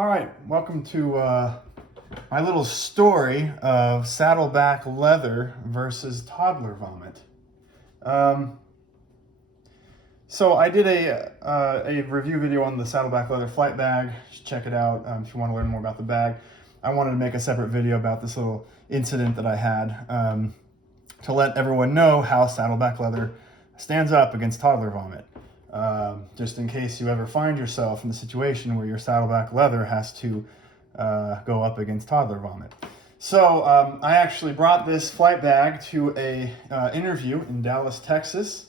All right, welcome to my little story of Saddleback leather versus Toddler vomit. So I did a review video on the Saddleback leather flight bag. Check it out if you want to learn more about the bag. I wanted to make a separate video about this little incident that I had to let everyone know how Saddleback leather stands up against Toddler vomit. Just in case you ever find yourself in the situation where your Saddleback leather has to go up against Toddler vomit. So I actually brought this flight bag to a interview in Dallas, Texas.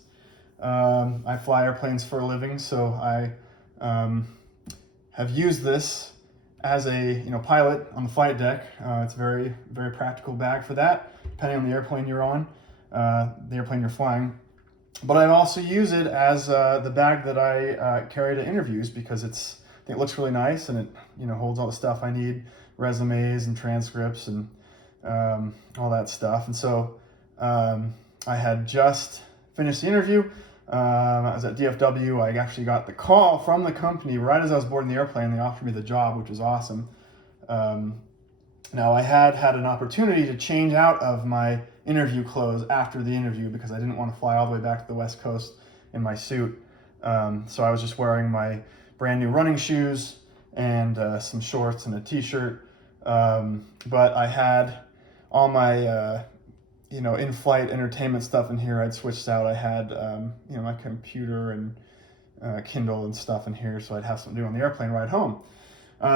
I fly airplanes for a living, so I have used this as a pilot on the flight deck. It's a very, very practical bag for that, depending on the airplane you're on, the airplane you're flying. But I also use it as the bag that I carry to interviews because I think it looks really nice and it holds all the stuff I need, resumes and transcripts and all that stuff. And so I had just finished the interview. I was at DFW. I actually got the call from the company right as I was boarding the airplane. They offered me the job, which was awesome. Now I had an opportunity to change out of my interview clothes after the interview because I didn't want to fly all the way back to the West Coast in my suit. So I was just wearing my brand new running shoes and some shorts and a t-shirt. But I had all my in-flight entertainment stuff in here. I'd switched out. I had my computer and Kindle and stuff in here, so I'd have something to do on the airplane ride home.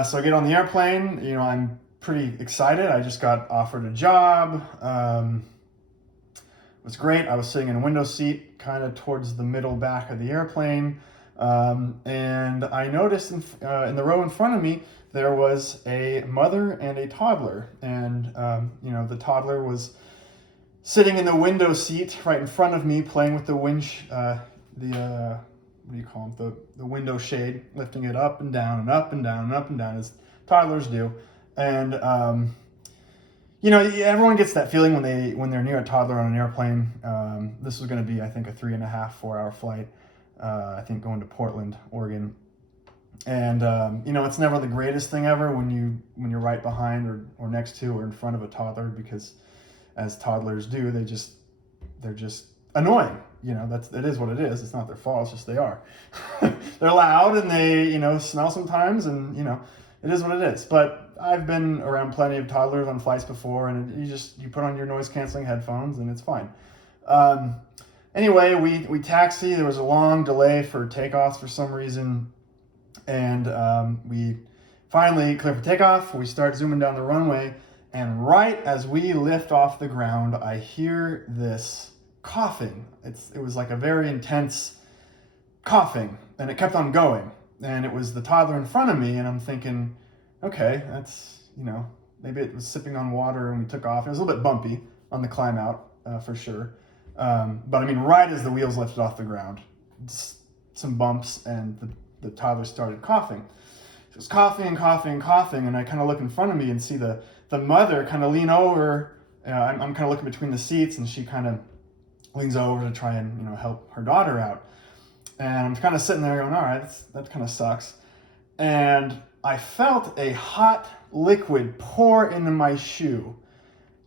So I get on the airplane. I'm pretty excited. I just got offered a job. It was great. I was sitting in a window seat kind of towards the middle back of the airplane. And I noticed in the row in front of me, there was a mother and a toddler. And, the toddler was sitting in the window seat right in front of me, playing with the the window shade, lifting it up and down and up and down and up and down as toddlers do. And, everyone gets that feeling when they're near a toddler on an airplane. This was going to be, I think, a 3.5-4 hour flight. I think going to Portland, Oregon. And, it's never the greatest thing ever when you're right behind or next to or in front of a toddler, because as toddlers do, they're just annoying. It is what it is. It's not their fault. It's just they are. They're loud and they, smell sometimes, and, it is what it is. But I've been around plenty of toddlers on flights before, and you put on your noise canceling headphones and it's fine. Anyway, we taxi. There was a long delay for takeoffs for some reason, and we finally clear for takeoff. We start zooming down the runway, and right as we lift off the ground, I hear this coughing. It was like a very intense coughing, and it kept on going. And it was the toddler in front of me, and I'm thinking, okay, that's, maybe it was sipping on water and we took off. It was a little bit bumpy on the climb out, for sure. But I mean, right as the wheels lifted off the ground, just some bumps, and the toddler started coughing. It was coughing and coughing and coughing, and I kind of look in front of me and see the mother kind of lean over. I'm kind of looking between the seats, and she kind of leans over to try and, help her daughter out. And I'm kind of sitting there going, all right, that kind of sucks. And I felt a hot liquid pour into my shoe,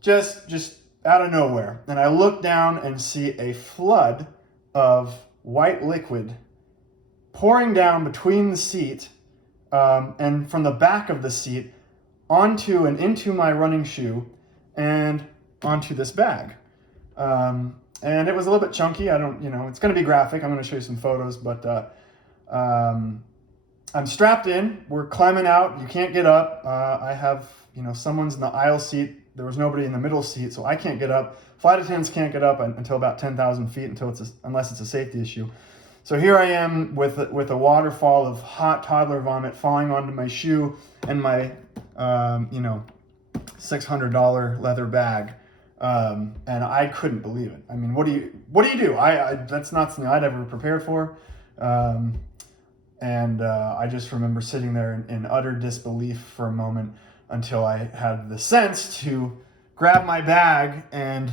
just out of nowhere. And I look down and see a flood of white liquid pouring down between the seat and from the back of the seat onto and into my running shoe and onto this bag. And it was a little bit chunky. It's going to be graphic. I'm going to show you some photos, but I'm strapped in. We're climbing out. You can't get up. I have, someone's in the aisle seat. There was nobody in the middle seat, so I can't get up. Flight attendants can't get up until about 10,000 feet unless it's a safety issue. So here I am with a waterfall of hot toddler vomit falling onto my shoe and my, $600 leather bag. And I couldn't believe it. I mean, what do you do? That's not something I'd ever prepared for. And I just remember sitting there in utter disbelief for a moment until I had the sense to grab my bag and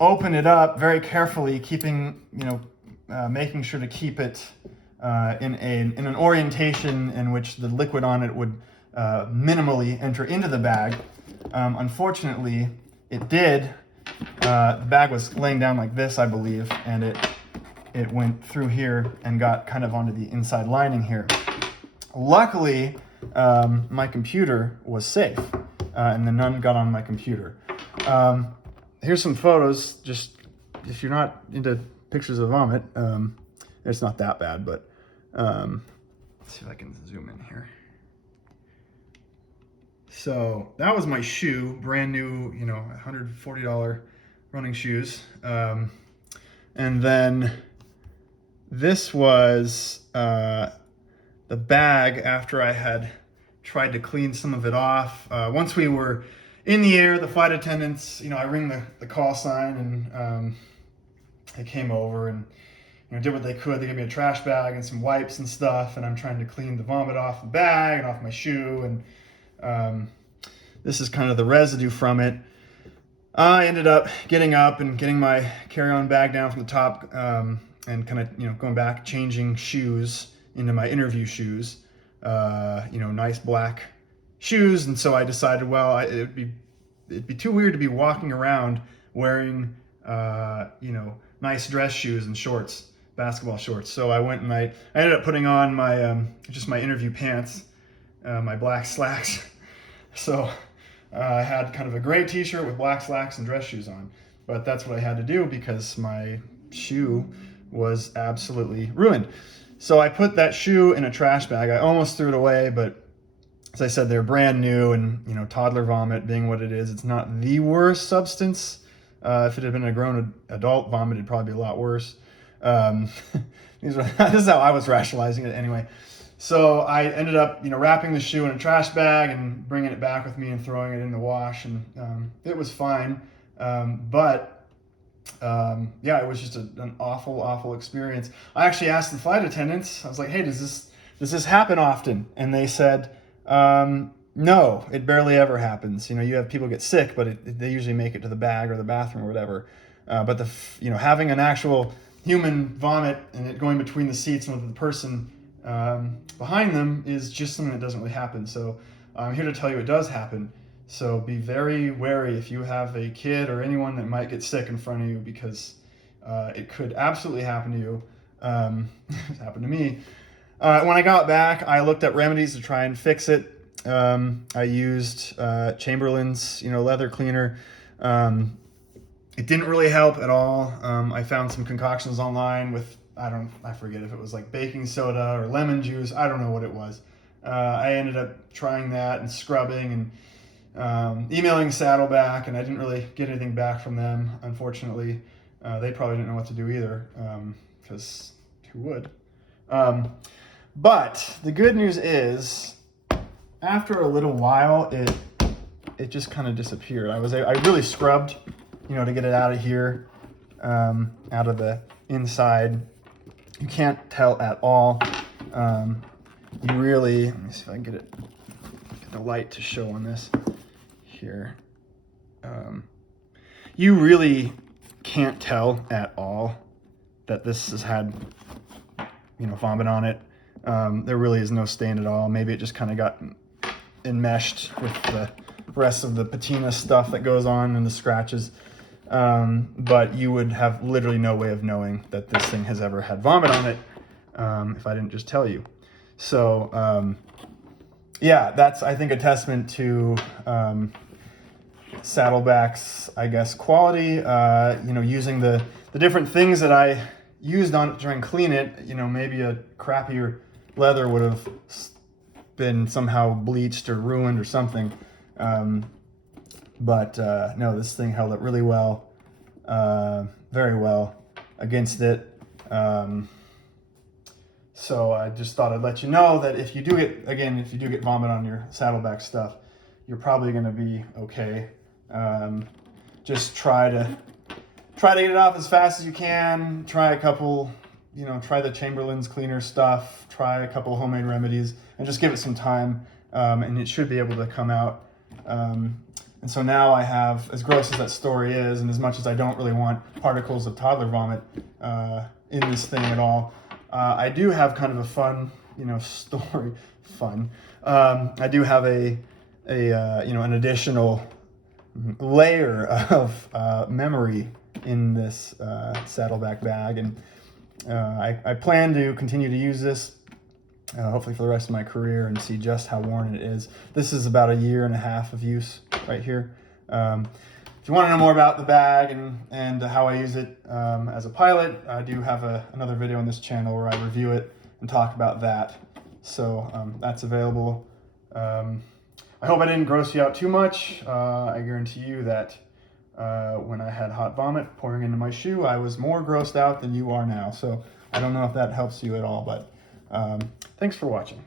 open it up very carefully, keeping, making sure to keep it in an orientation in which the liquid on it would minimally enter into the bag. Unfortunately, it did. The bag was laying down like this, I believe, and it went through here and got kind of onto the inside lining here. Luckily, my computer was safe, and then none got on my computer. Here's some photos, just if you're not into pictures of vomit. It's not that bad, but let's see if I can zoom in here. So that was my shoe, brand new, $140 running shoes. And then this was the bag after I had tried to clean some of it off. Once we were in the air, the flight attendants, I ring the call sign, and they came over and did what they could. They gave me a trash bag and some wipes and stuff, and I'm trying to clean the vomit off the bag and off my shoe, and this is kind of the residue from it. I ended up getting up and getting my carry-on bag down from the top, and kind of going back, changing shoes into my interview shoes, nice black shoes. And so I decided, well, it'd be too weird to be walking around wearing nice dress shoes and shorts, basketball shorts. So I went and I ended up putting on my just my interview pants, my black slacks. So I had kind of a gray t-shirt with black slacks and dress shoes on, but that's what I had to do because my shoe was absolutely ruined. So I put that shoe in a trash bag. I almost threw it away, but as I said, they're brand new, and toddler vomit being what it is, it's not the worst substance. If it had been a grown adult vomit, it'd probably be a lot worse. This is how I was rationalizing it anyway. So I ended up, wrapping the shoe in a trash bag and bringing it back with me and throwing it in the wash, and it was fine. But it was just an awful experience. I actually asked the flight attendants. I was like, "Hey, does this happen often?" And they said, "No, it barely ever happens. You have people get sick, but they usually make it to the bag or the bathroom or whatever. But having an actual human vomit and it going between the seats and with the person behind them is just something that doesn't really happen. So I'm here to tell you it does happen. So be very wary if you have a kid or anyone that might get sick in front of you, because it could absolutely happen to you. It happened to me. When I got back, I looked at remedies to try and fix it. I used Chamberlain's, leather cleaner. It didn't really help at all. I found some concoctions online with, I forget if it was like baking soda or lemon juice. I don't know what it was. I ended up trying that and scrubbing and emailing Saddleback, and I didn't really get anything back from them, unfortunately. They probably didn't know what to do either, because who would? But the good news is, after a little while, it just kind of disappeared. I really scrubbed, to get it out of here, out of the inside. You can't tell at all. You really, let me see if I can get the light to show on this here. You really can't tell at all that this has had, vomit on it. There really is no stain at all. Maybe it just kind of got enmeshed with the rest of the patina stuff that goes on and the scratches. But you would have literally no way of knowing that this thing has ever had vomit on it if I didn't just tell you. So, that's, I think, a testament to Saddleback's, I guess, quality. Using the different things that I used on it to try and clean it. Maybe a crappier leather would have been somehow bleached or ruined or something. But no, this thing held up really well, very well against it. So I just thought I'd let you know that if you do get vomit on your Saddleback stuff, you're probably going to be okay. Just try to get it off as fast as you can. Try a couple, try the Chamberlain's cleaner stuff. Try a couple homemade remedies, and just give it some time, and it should be able to come out. And so now I have, as gross as that story is, and as much as I don't really want particles of toddler vomit in this thing at all, I do have kind of a fun, story. Fun. I do have an additional layer of memory in this Saddleback bag, and I plan to continue to use this hopefully for the rest of my career and see just how worn it is. This is about 1.5 years of use right here. If you want to know more about the bag and how I use it as a pilot, I do have another video on this channel where I review it and talk about that. So that's available. I hope I didn't gross you out too much. I guarantee you that when I had hot vomit pouring into my shoe, I was more grossed out than you are now. So I don't know if that helps you at all, but thanks for watching.